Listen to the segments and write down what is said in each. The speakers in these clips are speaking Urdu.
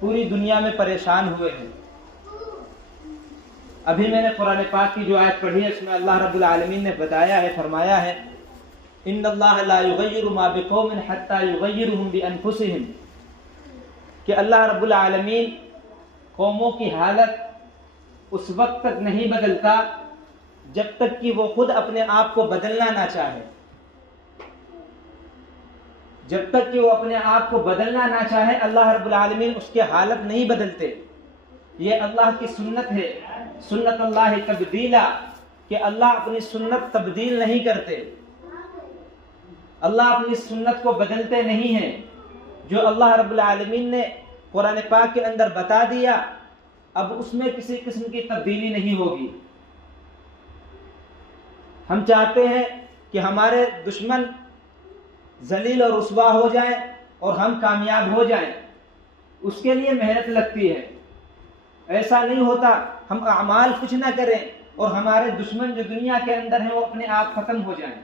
پوری دنیا میں پریشان ہوئے ہیں۔ ابھی میں نے قرآن پاک کی جو آیت پڑھی ہے اس میں اللہ رب العالمین نے بتایا ہے، فرمایا ہے ان اللہ لا یغیر ما بقوم حتی یغیرهم بانفسهم، کہ اللہ رب العالمین قوموں کی حالت اس وقت تک نہیں بدلتا جب تک کہ وہ خود اپنے آپ کو بدلنا نہ چاہے۔ جب تک کہ وہ اپنے آپ کو بدلنا نہ چاہے اللہ رب العالمین اس کے حالت نہیں بدلتے۔ یہ اللہ کی سنت ہے، سنت اللہ تبدیلا، کہ اللہ اپنی سنت تبدیل نہیں کرتے، اللہ اپنی سنت کو بدلتے نہیں ہیں۔ جو اللہ رب العالمین نے قرآن پاک کے اندر بتا دیا اب اس میں کسی قسم کی تبدیلی نہیں ہوگی۔ ہم چاہتے ہیں کہ ہمارے دشمن ذلیل اور رسوا ہو جائیں اور ہم کامیاب ہو جائیں، اس کے لیے محنت لگتی ہے۔ ایسا نہیں ہوتا ہم اعمال کچھ نہ کریں اور ہمارے دشمن جو دنیا کے اندر ہیں وہ اپنے آپ ختم ہو جائیں۔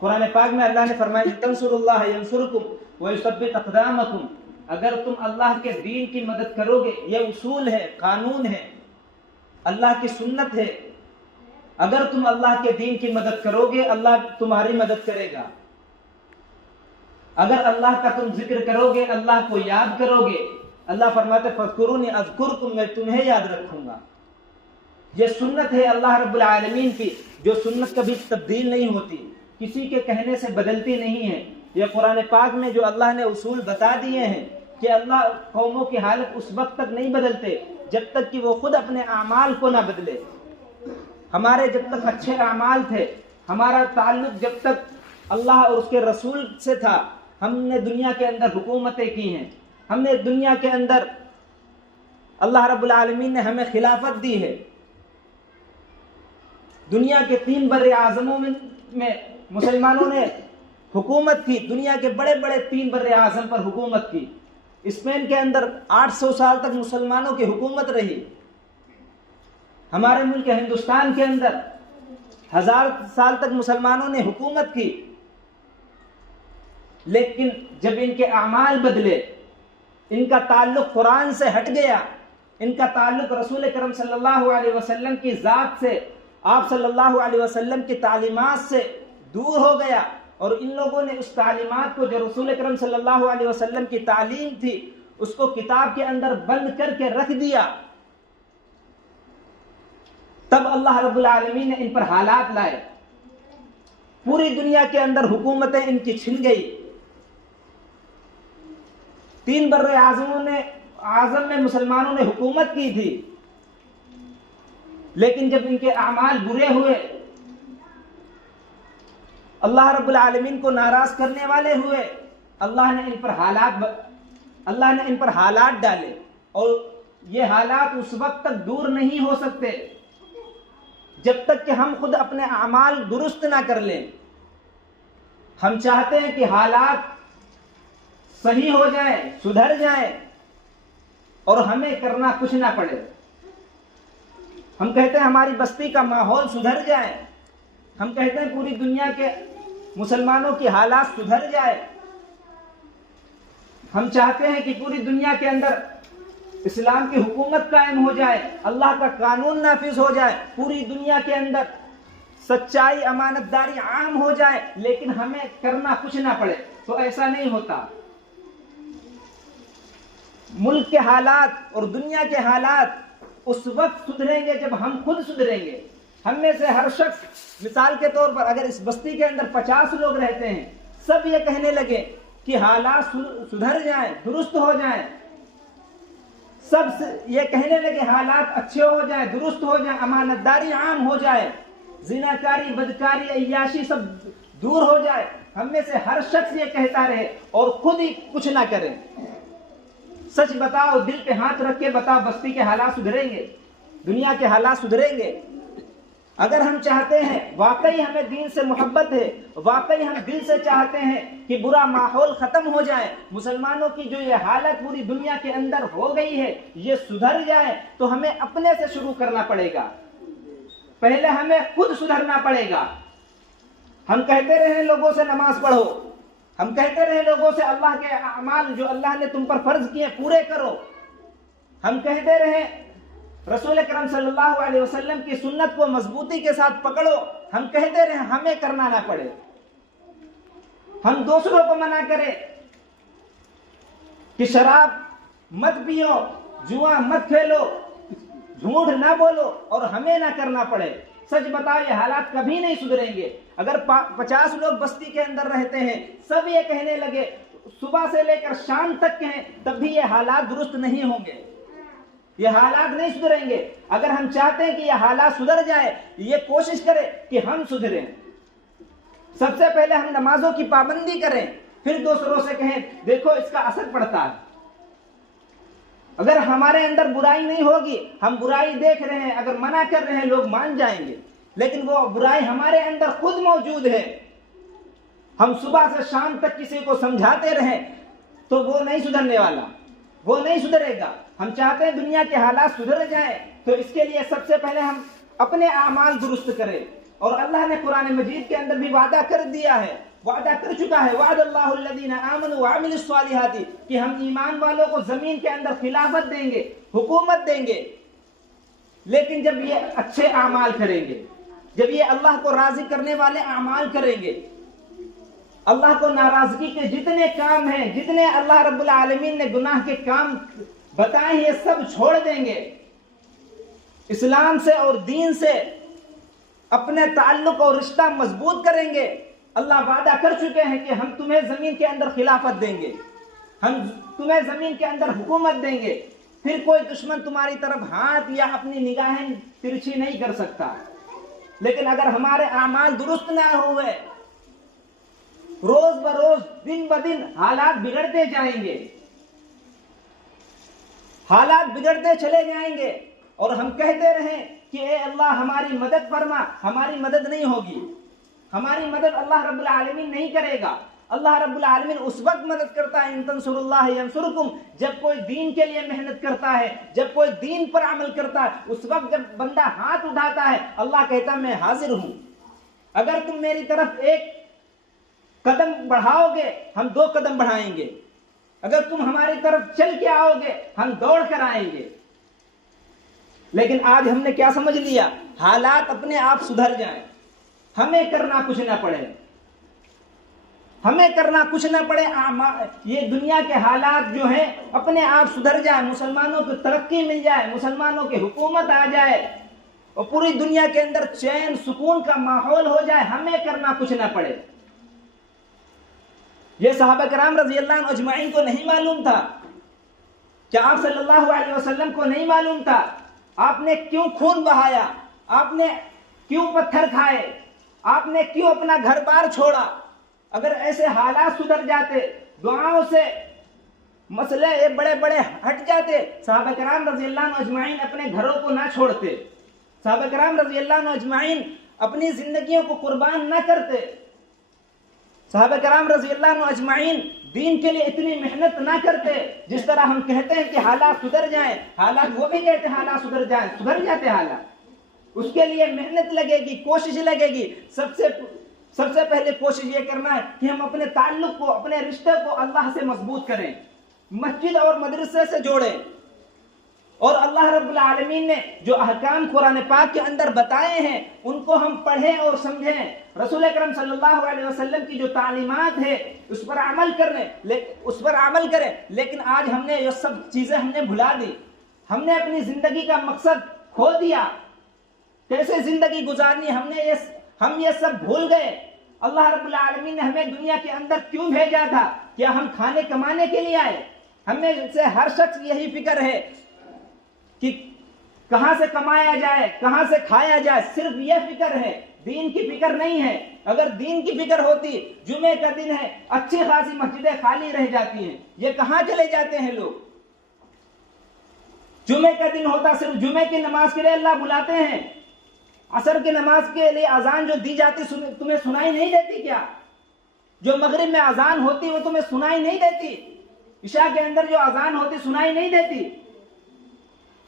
قرآن پاک میں اللہ نے فرمایا ان تنصروا اللہ ینصرکم ویثبت اقدامکم، اگر تم اللہ کے دین کی مدد کرو گے، یہ اصول ہے، قانون ہے، اللہ کی سنت ہے، اگر تم اللہ کے دین کی مدد کرو گے اللہ تمہاری مدد کرے گا۔ اگر اللہ کا تم ذکر کرو گے، اللہ کو یاد کرو گے، اللہ فرماتے فاذکرونی اذکرکم، میں تمہیں یاد رکھوں گا۔ یہ سنت ہے اللہ رب العالمین کی، جو سنت کبھی تبدیل نہیں ہوتی، کسی کے کہنے سے بدلتی نہیں ہے۔ یہ قرآن پاک میں جو اللہ نے اصول بتا دیے ہیں کہ اللہ قوموں کی حالت اس وقت تک نہیں بدلتے جب تک کہ وہ خود اپنے اعمال کو نہ بدلے۔ ہمارے جب تک اچھے اعمال تھے، ہمارا تعلق جب تک اللہ اور اس کے رسول سے تھا، ہم نے دنیا کے اندر حکومتیں کی ہیں، ہم نے دنیا کے اندر اللہ رب العالمین نے ہمیں خلافت دی ہے۔ دنیا کے 3 بر اعظموں میں مسلمانوں نے حکومت کی، دنیا کے بڑے بڑے 3 بر اعظم پر حکومت کی۔ اسپین کے اندر 800 سال تک مسلمانوں کی حکومت رہی۔ ہمارے ملک ہندوستان کے اندر 1000 سال تک مسلمانوں نے حکومت کی، لیکن جب ان کے اعمال بدلے، ان کا تعلق قرآن سے ہٹ گیا، ان کا تعلق رسول کرم صلی اللہ علیہ وسلم کی ذات سے، آپ صلی اللہ علیہ وسلم کی تعلیمات سے دور ہو گیا، اور ان لوگوں نے اس تعلیمات کو جو رسول کرم صلی اللہ علیہ وسلم کی تعلیم تھی اس کو کتاب کے اندر بند کر کے رکھ دیا، تب اللہ رب العالمین نے ان پر حالات لائے۔ پوری دنیا کے اندر حکومتیں ان کی چھن گئی۔ 3 بر اعظم میں مسلمانوں نے حکومت کی تھی، لیکن جب ان کے اعمال برے ہوئے، اللہ رب العالمین کو ناراض کرنے والے ہوئے، اللہ نے ان پر حالات ڈالے، اور یہ حالات اس وقت تک دور نہیں ہو سکتے جب تک کہ ہم خود اپنے اعمال درست نہ کر لیں۔ ہم چاہتے ہیں کہ حالات صحیح ہو جائیں، سدھر جائیں، اور ہمیں کرنا کچھ نہ پڑے۔ ہم کہتے ہیں ہماری بستی کا ماحول سدھر جائے، ہم کہتے ہیں پوری دنیا کے مسلمانوں کی حالات سدھر جائے، ہم چاہتے ہیں کہ پوری دنیا کے اندر اسلام کی حکومت قائم ہو جائے، اللہ کا قانون نافذ ہو جائے، پوری دنیا کے اندر سچائی، امانت داری عام ہو جائے، لیکن ہمیں کرنا کچھ نہ پڑے، تو ایسا نہیں ہوتا۔ ملک کے حالات اور دنیا کے حالات اس وقت سدھریں گے جب ہم خود سدھریں گے۔ ہم میں سے ہر شخص، مثال کے طور پر اگر اس بستی کے اندر 50 لوگ رہتے ہیں، سب یہ کہنے لگے کہ حالات سدھر جائیں، درست ہو جائیں، سب یہ کہنے لگے حالات اچھے ہو جائیں، درست ہو جائیں، امانت داری عام ہو جائے، زناکاری، بدکاری، عیاشی سب دور ہو جائے، ہم میں سے ہر شخص یہ کہتا رہے اور خود ہی کچھ نہ کرے۔ سچ بتاؤ، دل پہ ہاتھ رکھ کے بتاؤ، بستی کے حالات سدھریں گے؟ دنیا کے حالات سدھریں گے؟ اگر ہم چاہتے ہیں، واقعی ہمیں دین سے محبت ہے، واقعی ہم دل سے چاہتے ہیں کہ برا ماحول ختم ہو جائے، مسلمانوں کی جو یہ حالت پوری دنیا کے اندر ہو گئی ہے یہ سدھر جائے، تو ہمیں اپنے سے شروع کرنا پڑے گا۔ پہلے ہمیں خود سدھرنا پڑے گا۔ ہم کہتے رہے لوگوں سے نماز پڑھو، ہم کہتے رہے لوگوں سے اللہ کے اعمال جو اللہ نے تم پر فرض کیے پورے کرو، ہم کہتے رہیں رسول اکرم صلی اللہ علیہ وسلم کی سنت کو مضبوطی کے ساتھ پکڑو، ہم کہتے رہیں ہمیں کرنا نہ پڑے، ہم دوسروں کو منع کریں کہ شراب مت پیو، جوا مت کھیلو، جھوٹ نہ بولو، اور ہمیں نہ کرنا پڑے۔ سچ بتاؤ یہ حالات کبھی نہیں سدھریں گے۔ اگر 50 لوگ بستی کے اندر رہتے ہیں، سب یہ کہنے لگے صبح سے لے کر شام تک کہیں، تب بھی یہ حالات درست نہیں ہوں گے، یہ حالات نہیں سدھریں گے۔ اگر ہم چاہتے ہیں کہ یہ حالات سدھر جائے، یہ کوشش کریں کہ ہم سدھریں۔ سب سے پہلے ہم نمازوں کی پابندی کریں، پھر دوسروں سے کہیں دیکھو اس کا اثر پڑتا ہے۔ اگر ہمارے اندر برائی نہیں ہوگی، ہم برائی دیکھ رہے ہیں، اگر منع کر رہے ہیں لوگ مان جائیں گے، لیکن وہ برائی ہمارے اندر خود موجود ہے۔ ہم صبح سے شام تک کسی کو سمجھاتے رہیں تو وہ نہیں سدھرنے والا، وہ نہیں سدھرے گا۔ ہم چاہتے ہیں دنیا کے حالات سدھر جائیں، تو اس کے لیے سب سے پہلے ہم اپنے اعمال درست کریں۔ اور اللہ نے قرآن مجید کے اندر بھی وعدہ کر دیا ہے، وعدہ کر چکا ہے، وعد اللہ الذین آمنوا وعملوا الصالحات، کہ ہم ایمان والوں کو زمین کے اندر خلافت دیں گے، حکومت دیں گے، لیکن جب یہ اچھے اعمال کریں گے، جب یہ اللہ کو راضی کرنے والے اعمال کریں گے، اللہ کو ناراضگی کے جتنے کام ہیں، جتنے اللہ رب العالمین نے گناہ کے کام بتائے ہیں، سب چھوڑ دیں گے، اسلام سے اور دین سے اپنے تعلق اور رشتہ مضبوط کریں گے۔ اللہ وعدہ کر چکے ہیں کہ ہم تمہیں زمین کے اندر خلافت دیں گے، ہم تمہیں زمین کے اندر حکومت دیں گے، پھر کوئی دشمن تمہاری طرف ہاتھ یا اپنی نگاہیں ترچھی نہیں کر سکتا۔ لیکن اگر ہمارے اعمال درست نہ ہوئے، روز بروز دن بدن حالات بگڑتے جائیں گے، حالات بگڑتے چلے جائیں گے، اور ہم کہتے رہیں کہ اے اللہ ہماری مدد فرما، ہماری مدد نہیں ہوگی، ہماری مدد اللہ رب العالمین نہیں کرے گا۔ اللہ رب العالمین اس وقت مدد کرتا ہے ان تنصروا اللہ ینصرکم، جب کوئی دین کے لیے محنت کرتا ہے، جب کوئی دین پر عمل کرتا ہے، اس وقت جب بندہ ہاتھ اٹھاتا ہے، اللہ کہتا ہے میں حاضر ہوں، اگر تم میری طرف ایک قدم بڑھاؤ گے ہم 2 قدم بڑھائیں گے، اگر تم ہماری طرف چل کے آؤ گے ہم دوڑ کر آئیں گے۔ لیکن آج ہم نے کیا سمجھ لیا؟ حالات اپنے آپ سدھر جائیں، ہمیں کرنا کچھ نہ پڑے، ہمیں کرنا کچھ نہ پڑے، یہ دنیا کے حالات جو ہیں اپنے آپ سدھر جائیں، مسلمانوں کو ترقی مل جائے، مسلمانوں کی حکومت آ جائے، اور پوری دنیا کے اندر چین سکون کا ماحول ہو جائے، ہمیں کرنا کچھ نہ پڑے۔ یہ صحابہ کرام رضی اللہ عنہ اجمعین کو نہیں معلوم تھا؟ کیا آپ صلی اللہ علیہ وسلم کو نہیں معلوم تھا؟ آپ نے کیوں خون بہایا؟ آپ نے کیوں پتھر کھائے؟ آپ نے کیوں اپنا گھر بار چھوڑا؟ اگر ایسے حالات سدھر جاتے، دعاؤں سے مسئلے بڑے بڑے ہٹ جاتے، صحابہ کرام رضی اللہ عنہ اجمعین اپنے گھروں کو نہ چھوڑتے، صحابہ کرام رضی اللہ عنہ اجمعین اپنی زندگیوں کو قربان نہ کرتے، صحابہ کرام رضی اللہ عنہ اجمعین دین کے لیے اتنی محنت نہ کرتے۔ جس طرح ہم کہتے ہیں کہ حالات سدھر جائیں، حالات وہ بھی کہتے ہیں حالات سدھر جائیں، سدھر جاتے حالات، اس کے لیے محنت لگے گی، کوشش لگے گی۔ سب سے پہلے کوشش یہ کرنا ہے کہ ہم اپنے تعلق کو، اپنے رشتے کو اللہ سے مضبوط کریں، مسجد اور مدرسے سے جوڑیں، اور اللہ رب العالمین نے جو احکام قرآن پاک کے اندر بتائے ہیں ان کو ہم پڑھیں اور سمجھیں۔ رسول اکرم صلی اللہ علیہ وسلم کی جو تعلیمات ہے اس پر عمل کریں، لیکن آج ہم نے یہ سب چیزیں ہم نے بھلا دی، ہم نے اپنی زندگی کا مقصد کھو دیا، کیسے زندگی گزارنی ہم یہ سب بھول گئے۔ اللہ رب العالمین نے ہمیں دنیا کے اندر کیوں بھیجا تھا؟ کیا ہم کھانے کمانے کے لیے آئے؟ ہمیں سے ہر شخص یہی فکر ہے کہ کہاں سے کمایا جائے، کہاں سے کھایا جائے، صرف یہ فکر ہے، دین کی فکر نہیں ہے۔ اگر دین کی فکر ہوتی، جمعے کا دن ہے، اچھی خاصی مسجدیں خالی رہ جاتی ہیں، یہ کہاں چلے جاتے ہیں لوگ؟ جمعے کا دن ہوتا، صرف جمعے کی نماز کے لیے اللہ بلاتے ہیں، عصر کی نماز کے لیے اذان جو دی جاتی تمہیں سنائی نہیں دیتی کیا؟ جو مغرب میں اذان ہوتی وہ تمہیں سنائی نہیں دیتی؟ عشاء کے اندر جو اذان ہوتی سنائی نہیں دیتی؟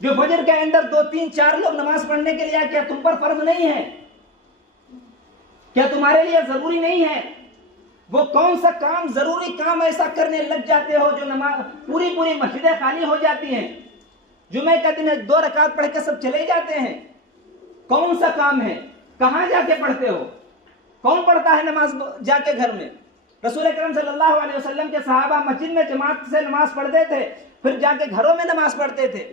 جو فجر کے اندر 2 3 4 لوگ نماز پڑھنے کے لیے، کیا تم پر فرض نہیں ہے؟ کیا تمہارے لیے ضروری نہیں ہے؟ وہ کون سا کام، ضروری کام ایسا کرنے لگ جاتے ہو جو نماز پوری مسجدیں خالی ہو جاتی ہیں؟ جمعے کا دن ہے 2 رکعت پڑھ کے سب چلے جاتے ہیں. کون سا کام ہے؟ کہاں جا کے پڑھتے ہو؟ کون پڑھتا ہے نماز جا کے گھر میں؟ رسول اکرم صلی اللہ علیہ وسلم کے صحابہ مسجد میں جماعت سے نماز پڑھتے تھے، پھر جا کے گھروں میں نماز پڑھتے تھے.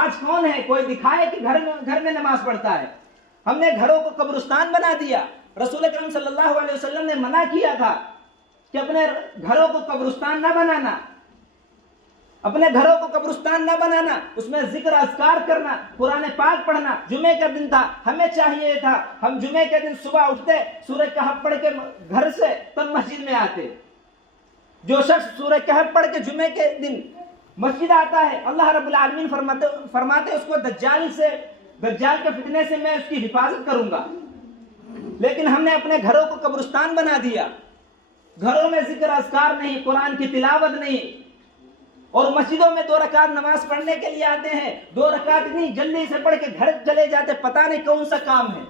آج کون ہے کوئی دکھائے کہ گھر میں نماز پڑھتا ہے؟ ہم نے گھروں کو قبرستان بنا دیا. رسول اکرم صلی اللہ علیہ وسلم نے منع کیا تھا کہ اپنے گھروں کو قبرستان نہ بنانا، اپنے گھروں کو قبرستان نہ بنانا، اس میں ذکر اذکار کرنا، قرآن پاک پڑھنا. جمعے کا دن تھا، ہمیں چاہیے تھا ہم جمعے کے دن صبح اٹھتے، سورہ کہف پڑھ کے گھر سے تب مسجد میں آتے. جو شخص سورہ کہف پڑھ کے جمعے کے دن مسجد آتا ہے، اللہ رب العالمین فرماتے اس کو دجال کے فتنے سے میں اس کی حفاظت کروں گا. لیکن ہم نے اپنے گھروں کو قبرستان بنا دیا. گھروں میں ذکر اذکار نہیں، قرآن کی تلاوت نہیں، اور مسجدوں میں 2 رکعت نماز پڑھنے کے لیے آتے ہیں. 2 رکعت اتنی جلدی سے پڑھ کے گھر چلے جاتے. پتہ نہیں کون سا کام ہے،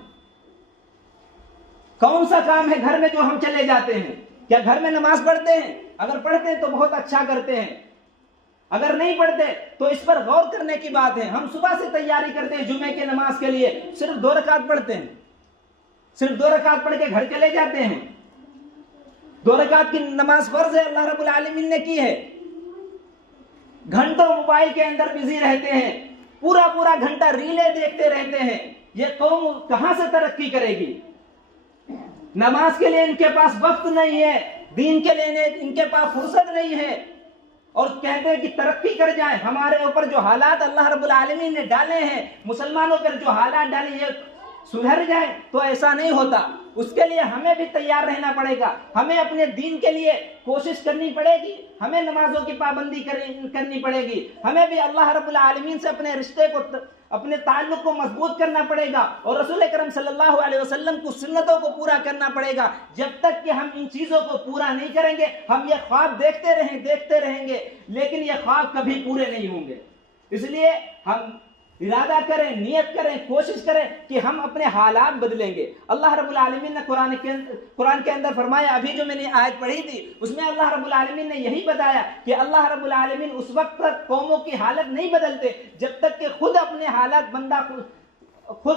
کون سا کام ہے گھر میں جو ہم چلے جاتے ہیں. کیا گھر میں نماز پڑھتے ہیں؟ اگر پڑھتے ہیں تو بہت اچھا کرتے ہیں، اگر نہیں پڑھتے تو اس پر غور کرنے کی بات ہے. ہم صبح سے تیاری کرتے ہیں جمعے کے نماز کے لیے، صرف 2 رکعت پڑھتے ہیں، صرف 2 رکعت پڑھ کے گھر چلے جاتے ہیں. 2 رکعت کی نماز فرض ہے، اللہ رب العالمین نے کی ہے. گھنٹوں موبائل کے اندر بزی رہتے ہیں، پورا گھنٹہ ریلیں دیکھتے رہتے ہیں. یہ قوم کہاں سے ترقی کرے گی؟ نماز کے لیے ان کے پاس وقت نہیں ہے، دین کے لیے ان کے پاس فرصت نہیں ہے، اور کہتے ہیں کہ ترقی کر جائیں. ہمارے اوپر جو حالات اللہ رب العالمین نے ڈالے ہیں، مسلمانوں پر جو حالات ڈالے یہ سدھر جائیں، تو ایسا نہیں ہوتا. اس کے لیے ہمیں بھی تیار رہنا پڑے گا. ہمیں اپنے دین کے لیے کوشش کرنی پڑے گی، ہمیں نمازوں کی پابندی کرنی پڑے گی. ہمیں بھی اللہ رب العالمین سے اپنے رشتے کو، اپنے تعلق کو مضبوط کرنا پڑے گا، اور رسول اکرم صلی اللہ علیہ وسلم کو سنتوں کو پورا کرنا پڑے گا. جب تک کہ ہم ان چیزوں کو پورا نہیں کریں گے، ہم یہ خواب دیکھتے رہیں گے، لیکن یہ خواب کبھی پورے نہیں ہوں گے. اس لیے ہم ارادہ کریں، نیت کریں، کوشش کریں کہ ہم اپنے حالات بدلیں گے. اللہ رب العالمین نے قرآن کے اندر فرمایا، ابھی جو میں نے آیت پڑھی تھی اس میں اللہ رب العالمین نے یہی بتایا کہ اللہ رب العالمین اس وقت تک قوموں کی حالت نہیں بدلتے جب تک کہ خود اپنے حالات بندہ خود